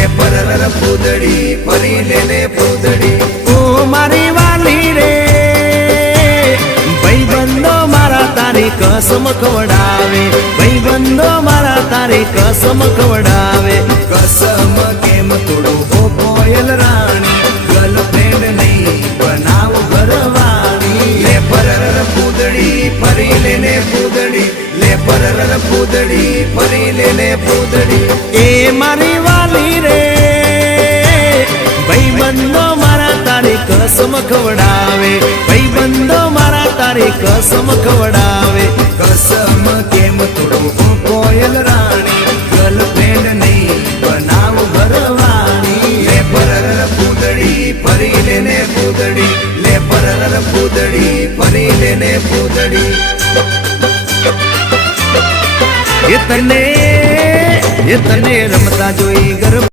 લે પરર પૂદડી ફરી લેને પૂદડી ઓ મારી વાલી રે ભાઈબંધો મારા તારી કસમ ખવડાવે ભાઈબંધો મારા તારી કસમ ખવડાવે કસમ કેમ તોડું હો કોયલ રાણી ગર્લફ્રેન્ડ નહીં બનાવ ઘરવાળી લે પરર પૂદડી ફરી લેને પૂદડી લે પરર પૂદડી ફરી લેને પૂદડી એ મારી વાલી રે ભાઈબંધો મારા તારી કસમ ખવડાવે ભાઈબંધો મારા તારી કસમ ખવડાવે કસમ કેમ તોડું હો કોયલ રાણી ગર્લફ્રેન્ડ નહીં બનાવ ઘરવાળી લે પરર પૂદડી ફરી લેને પૂદડી લે પરર પૂદડી ફરી લેને પૂદડી એ તને રમતા જોઈ ગરબા